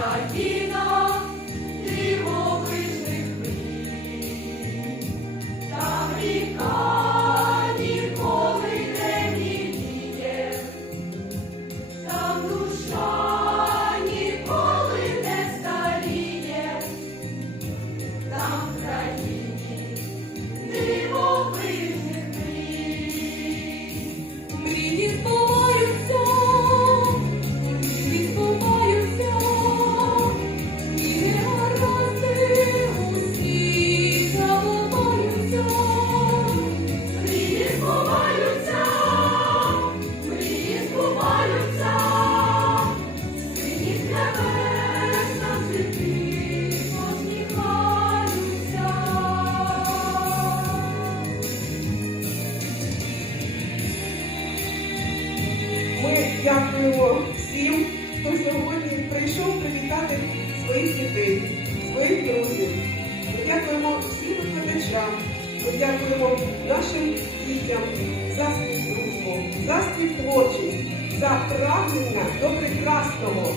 країна Дякуємо всім, хто сьогодні прийшов привітати своїх дітей, своїх друзів. Ми дякуємо всім викладачам. Ми дякуємо нашим дітям за співдружбу, за співтворчість, за прагнення до прекрасного.